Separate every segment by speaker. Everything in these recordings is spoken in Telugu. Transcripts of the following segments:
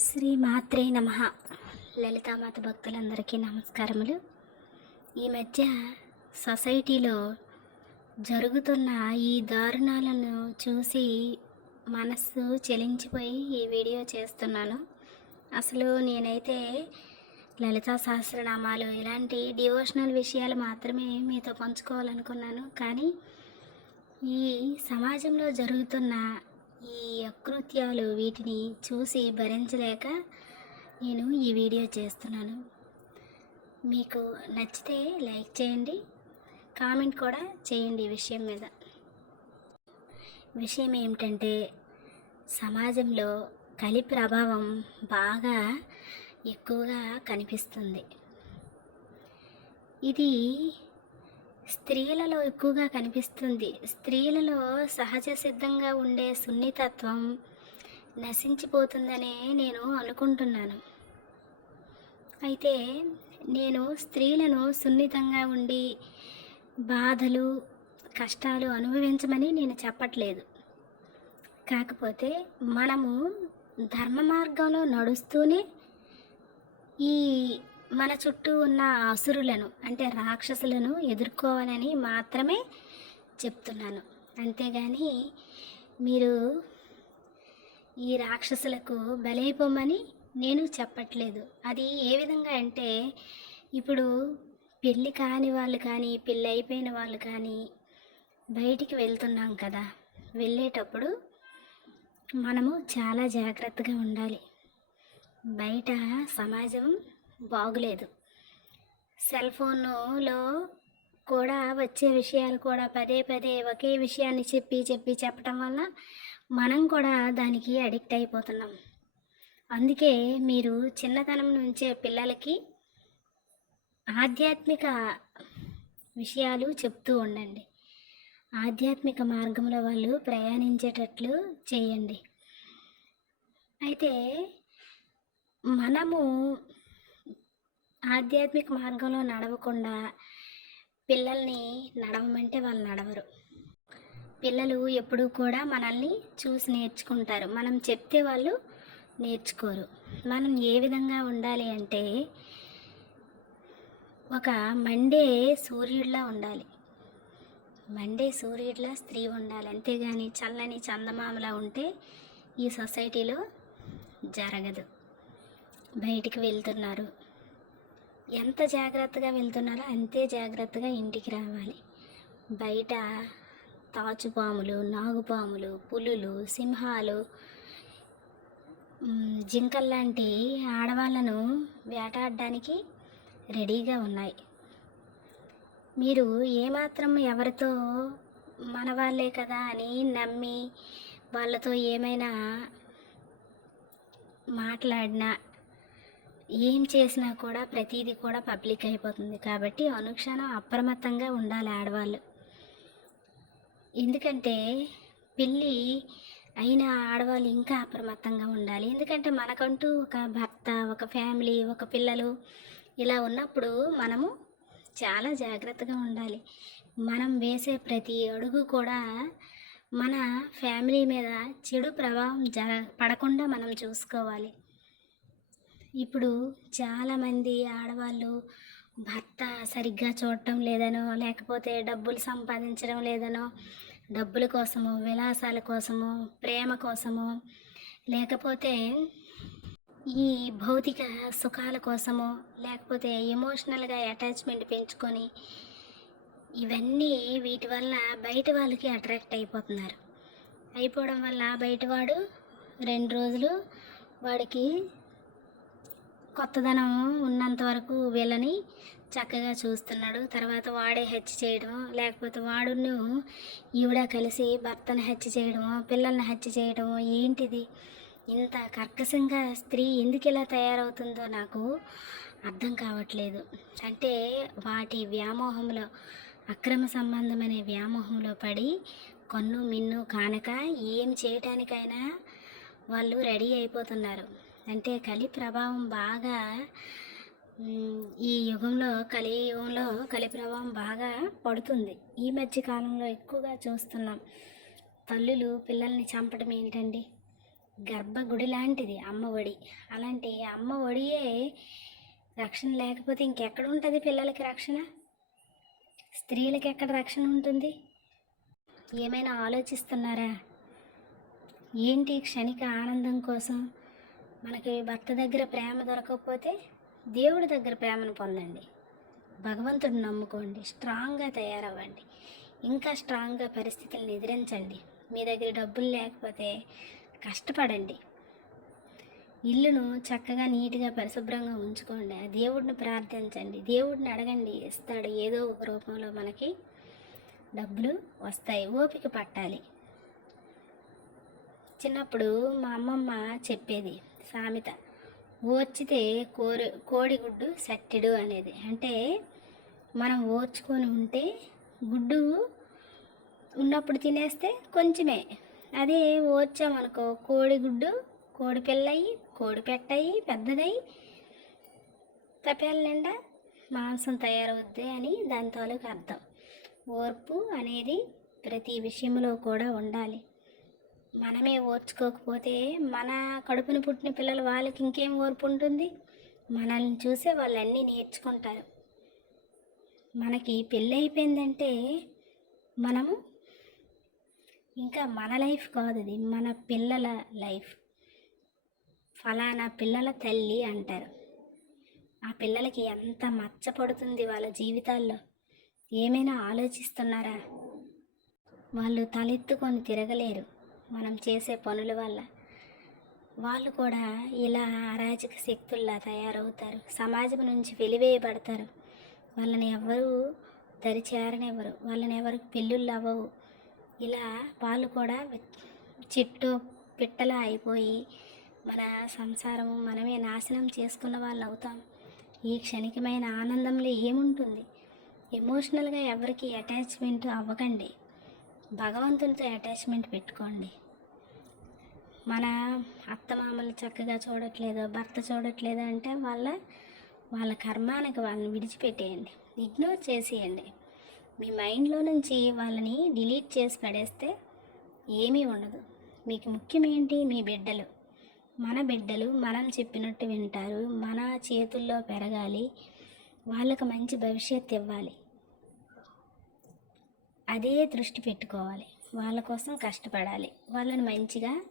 Speaker 1: శ్రీ మాత్రే నమ. లలితామాత భక్తులందరికీ నమస్కారములు. ఈ మధ్య సొసైటీలో జరుగుతున్న ఈ దారుణాలను చూసి మనస్సు చెలించిపోయి ఈ వీడియో చేస్తున్నాను. అసలు నేనైతే లలితా సహస్రనామాలు ఇలాంటి డివోషనల్ విషయాలు మాత్రమే మీతో పంచుకోవాలనుకున్నాను. కానీ ఈ సమాజంలో జరుగుతున్న ఈ అకృత్యాలు వీటిని చూసి భరించలేక నేను ఈ వీడియో చేస్తున్నాను. మీకు నచ్చితే లైక్ చేయండి కామెంట్ కూడా చేయండి ఈ విషయం మీద. విషయం ఏమిటంటే సమాజంలో కలి ప్రభావం బాగా ఎక్కువగా కనిపిస్తుంది. ఇది స్త్రీలలో ఎక్కువగా కనిపిస్తుంది. స్త్రీలలో సహజ సిద్ధంగా ఉండే సున్నితత్వం నశించిపోతుందనే నేను అనుకుంటున్నాను. అయితే నేను స్త్రీలను సున్నితంగా ఉండి బాధలు కష్టాలు అనుభవించమని నేను చెప్పట్లేదు. కాకపోతే మనము ధర్మ మార్గంలో నడుస్తూనే ఈ మన చుట్టూ ఉన్న అసురులను అంటే రాక్షసులను ఎదుర్కోవాలని మాత్రమే చెప్తున్నాను. అంతేగాని మీరు ఈ రాక్షసులకు బలైపోమని నేను చెప్పట్లేదు. అది ఏ విధంగా అంటే ఇప్పుడు పెళ్ళి కాని వాళ్ళు కానీ పెళ్ళి అయిపోయిన వాళ్ళు కానీ బయటికి వెళ్తున్నాం కదా వెళ్ళేటప్పుడు మనము చాలా జాగ్రత్తగా ఉండాలి. బయట సమాజం బాగులేదు. సెల్ ఫోన్లో కూడా వచ్చే విషయాలు కూడా పదే పదే ఒకే విషయాన్ని చెప్పి చెప్పి చెప్పటం వల్ల మనం కూడా దానికి అడిక్ట్ అయిపోతున్నాం. అందుకే మీరు చిన్నతనం నుంచే పిల్లలకి ఆధ్యాత్మిక విషయాలు చెప్తూ ఉండండి. ఆధ్యాత్మిక మార్గంలో వాళ్ళు ప్రయాణించేటట్లు చేయండి. అయితే మనము ఆధ్యాత్మిక మార్గంలో నడవకుండా పిల్లల్ని నడవమంటే వాళ్ళు నడవరు. పిల్లలు ఎప్పుడూ కూడా మనల్ని చూసి నేర్చుకుంటారు. మనం చెప్తే వాళ్ళు నేర్చుకోరు. మనం ఏ విధంగా ఉండాలి అంటే ఒక మండే సూర్యుడిలా ఉండాలి. మండే సూర్యుడిలా స్త్రీ ఉండాలి. అంతేగాని చల్లని చందమామలా ఉంటే ఈ సొసైటీలో జరగదు. బయటికి వెళ్తున్నారు. ఎంత జాగ్రత్తగా వెళ్తున్నారో అంతే జాగ్రత్తగా ఇంటికి రావాలి. బయట తాచుపాములు నాగుపాములు పులులు సింహాలు జింకల్లాంటి ఆడవాళ్ళను వేటాడడానికి రెడీగా ఉన్నాయి. మీరు ఏమాత్రం ఎవరితో మన వాళ్ళే కదా అని నమ్మి వాళ్ళతో ఏమైనా మాట్లాడినా ఏం చేసినా కూడా ప్రతిదీ కూడా పబ్లిక్ అయిపోతుంది. కాబట్టి అనుక్షణం అప్రమత్తంగా ఉండాలి ఆడవాళ్ళు. ఎందుకంటే పెళ్ళి అయిన ఆడవాళ్ళు ఇంకా అప్రమత్తంగా ఉండాలి. ఎందుకంటే మనకంటూ ఒక భర్త ఒక ఫ్యామిలీ ఒక పిల్లలు ఇలా ఉన్నప్పుడు మనము చాలా జాగ్రత్తగా ఉండాలి. మనం వేసే ప్రతి అడుగు కూడా మన ఫ్యామిలీ మీద చెడు ప్రభావం జర పడకుండా మనం చూసుకోవాలి. ఇప్పుడు చాలామంది ఆడవాళ్ళు భర్త సరిగ్గా చూడటం లేదనో లేకపోతే డబ్బులు సంపాదించడం లేదనో డబ్బుల కోసము విలాసాల కోసము ప్రేమ కోసము లేకపోతే ఈ భౌతిక సుఖాల కోసము లేకపోతే ఎమోషనల్గా అటాచ్మెంట్ పెంచుకొని ఇవన్నీ వీటి వల్ల బయట వాళ్ళకి అట్రాక్ట్ అయిపోతున్నారు. అయిపోవడం వల్ల బయటవాడు రెండు రోజులు వాడికి కొత్తదనం ఉన్నంత వరకు వీళ్ళని చక్కగా చూస్తున్నాడు. తర్వాత వాడే హెచ్ చేయడము లేకపోతే వాడును ఈవిడ కలిసి భర్తను హెచ్ చేయడము పిల్లల్ని హెచ్ చేయడము ఏంటిది? ఇంత కర్కశంగా స్త్రీ ఎందుకు ఇలా తయారవుతుందో నాకు అర్థం కావట్లేదు. అంటే వాటి వ్యామోహంలో అక్రమ సంబంధం అనే వ్యామోహంలో పడి కన్ను మిన్ను కానక ఏం చేయటానికైనా వాళ్ళు రెడీ అయిపోతున్నారు. అంటే కలి ప్రభావం బాగా ఈ యుగంలో కలియుగంలో కలి ప్రభావం బాగా పడుతుంది. ఈ మధ్య కాలంలో ఎక్కువగా చూస్తున్నాం. తల్లులు పిల్లల్ని చంపడం ఏంటండి? గర్భగుడి లాంటిది అమ్మ ఒడి. అలాంటి అమ్మ ఒడియే రక్షణ లేకపోతే ఇంకెక్కడ ఉంటుంది పిల్లలకి రక్షణ? స్త్రీలకి ఎక్కడ రక్షణ ఉంటుంది? ఏమైనా ఆలోచిస్తున్నారా? ఏంటి క్షణిక ఆనందం కోసం? మనకి భర్త దగ్గర ప్రేమ దొరకకపోతే దేవుడి దగ్గర ప్రేమను పొందండి. భగవంతుడు నమ్ముకోండి స్ట్రాంగ్గా తయారవ్వండి. ఇంకా స్ట్రాంగ్గా పరిస్థితులను ఎదిరించండి. మీ దగ్గర డబ్బులు లేకపోతే కష్టపడండి. ఇల్లును చక్కగా నీట్గా పరిశుభ్రంగా ఉంచుకోండి. ఆ దేవుడిని ప్రార్థించండి. దేవుడిని అడగండి ఇస్తాడు. ఏదో ఒక రూపంలో మనకి డబ్బులు వస్తాయి. ఓపిక పట్టాలి. చిన్నప్పుడు మా అమ్మమ్మ చెప్పేది సామెత. ఓర్చితే కోరి కోడిగుడ్డు సట్టెడు అనేది. అంటే మనం ఓర్చుకొని ఉంటే గుడ్డు ఉన్నప్పుడు తినేస్తే కొంచెమే. అదే ఓర్చామనుకో కోడిగుడ్డు కోడి పిల్లయి కోడి పెట్టయి పెద్దదై తపేల నిండా మాంసం తయారవుద్ది అని దాని తాలూకు అర్థం. ఓర్పు అనేది ప్రతి విషయంలో కూడా ఉండాలి. మనమే ఓర్చుకోకపోతే మన కడుపుని పుట్టిన పిల్లలు వాళ్ళకి ఇంకేం ఓర్పు ఉంటుంది? మనల్ని చూసే వాళ్ళు అన్నీ నేర్చుకుంటారు. మనకి పెళ్ళి అయిపోయిందంటే మనము ఇంకా మన లైఫ్ కాదు అది మన పిల్లల లైఫ్. ఫలానా పిల్లల తల్లి అంటారు. ఆ పిల్లలకి ఎంత మచ్చ పడుతుంది వాళ్ళ జీవితాల్లో? ఏమైనా ఆలోచిస్తున్నారా? వాళ్ళు తలెత్తుకొని తిరగలేరు. మనం చేసే పనుల వల్ల వాళ్ళు కూడా ఇలా అరాజక శక్తుల్లా తయారవుతారు. సమాజం నుంచి వెలివేయబడతారు. వాళ్ళని ఎవరు దరిచేరనివ్వరు. వాళ్ళని ఎవరు పెళ్ళిళ్ళు అవ్వవు. ఇలా వాళ్ళు కూడా చెట్టు పిట్టలా అయిపోయి మన సంసారము మనమే నాశనం చేసుకున్న వాళ్ళు అవుతాం. ఈ క్షణికమైన ఆనందంలో ఏముంటుంది? ఎమోషనల్గా ఎవరికి అటాచ్మెంట్ అవ్వకండి. భగవంతునితో అటాచ్మెంట్ పెట్టుకోండి. మన అత్తమామలు చక్కగా చూడట్లేదు భర్త చూడట్లేదు అంటే వాళ్ళ వాళ్ళ కర్మానికి వాళ్ళని విడిచిపెట్టేయండి. ఇగ్నోర్ చేసేయండి. మీ మైండ్లో నుంచి వాళ్ళని డిలీట్ చేసి పడేస్తే ఏమీ ఉండదు. మీకు ముఖ్యమేంటి? మీ బిడ్డలు. మన బిడ్డలు మనం చెప్పినట్టు వింటారు. మన చేతుల్లో పెరగాలి. వాళ్ళకు మంచి భవిష్యత్తు ఇవ్వాలి. అదే దృష్టి పెట్టుకోవాలి. వాళ్ళ కోసం కష్టపడాలి. వాళ్ళని మంచిగా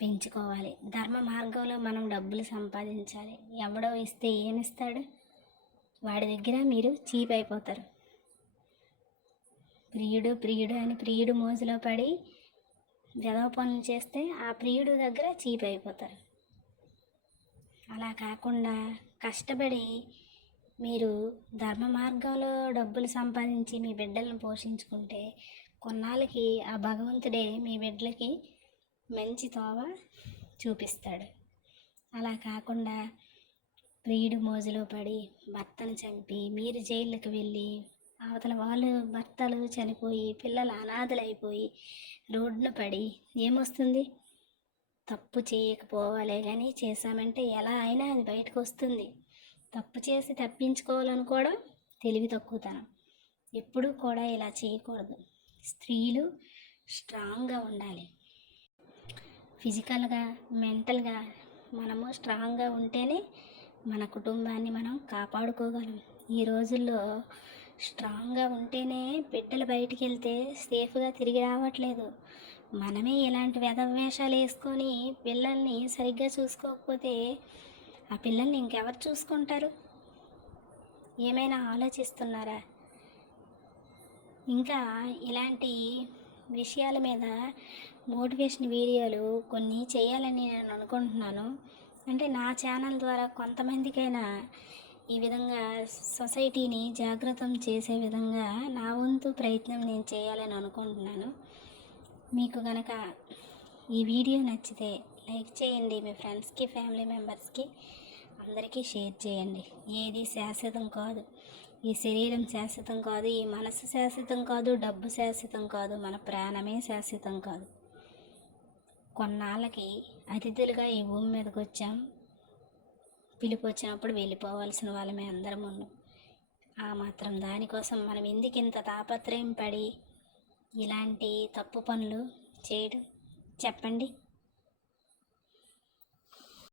Speaker 1: పెంచుకోవాలి. ధర్మ మార్గంలో మనం డబ్బులు సంపాదించాలి. ఎవడో ఇస్తే ఏమిస్తాడు? వాడి దగ్గర మీరు చీప్ అయిపోతారు. ప్రియుడు ప్రియుడు అని ప్రియుడు మోజులో పడి గదవ పనులు చేస్తే ఆ ప్రియుడు దగ్గర చీప్ అయిపోతారు. అలా కాకుండా కష్టపడి మీరు ధర్మ మార్గంలో డబ్బులు సంపాదించి మీ బిడ్డలను పోషించుకుంటే కొన్నాళ్ళకి ఆ భగవంతుడే మీ బిడ్డలకి మంచి తోవ చూపిస్తాడు. అలా కాకుండా ప్రియుడు మోజులో పడి భర్తను చంపి మీరు జైళ్ళకి వెళ్ళి అవతల వాళ్ళు భర్తలు చనిపోయి పిల్లలు అనాథలైపోయి రోడ్డున పడి ఏమొస్తుంది? తప్పు చేయకపోవాలే కానీ చేశామంటే ఎలా అయినా అది బయటకు వస్తుంది. తప్పు చేసి తప్పించుకోవాలనుకోవడం తెలివి తక్కువతనం. ఎప్పుడూ కూడా ఇలా చేయకూడదు. స్త్రీలు స్ట్రాంగ్గా ఉండాలి. ఫిజికల్గా మెంటల్గా మనము స్ట్రాంగ్గా ఉంటేనే మన కుటుంబాన్ని మనం కాపాడుకోగలం. ఈ రోజుల్లో స్ట్రాంగ్గా ఉంటేనే బిడ్డలు బయటికి వెళ్తే సేఫ్గా తిరిగి రావట్లేదు. మనమే ఇలాంటి వేదవేషాలు వేసుకొని పిల్లల్ని సరిగ్గా చూసుకోకపోతే ఆ పిల్లల్ని ఇంకెవరు చూసుకుంటారు? ఏమైనా ఆలోచిస్తున్నారా? ఇంకా ఇలాంటి విషయాల మీద మోటివేషన్ వీడియోలు కొన్ని చేయాలని నేను అనుకుంటున్నాను. అంటే నా ఛానల్ ద్వారా కొంతమందికైనా ఈ విధంగా సొసైటీని జాగృతం చేసే విధంగా నా వంతు ప్రయత్నం నేను చేయాలని అనుకుంటున్నాను. మీకు కనుక ఈ వీడియో నచ్చితే లైక్ చేయండి మీ ఫ్రెండ్స్కి ఫ్యామిలీ మెంబర్స్కి. అందరికీ షేర్ చేయండి. ఏది శాశ్వతం కాదు. ఈ శరీరం శాశ్వతం కాదు. ఈ మనసు శాశ్వతం కాదు. డబ్బు శాశ్వతం కాదు. మన ప్రాణమే శాశ్వతం కాదు. కొన్నాళ్ళకి అతిథులుగా ఈ భూమి మీదకి వచ్చాం. పిలుపు వచ్చినప్పుడు వెళ్ళిపోవాల్సిన వాళ్ళమే అందరం ఉన్నాం. ఆ మాత్రం దానికోసం మనం ఎందుకు ఇంత తాపత్రయం పడి ఇలాంటి తప్పు పనులు చేయడం? చెప్పండి.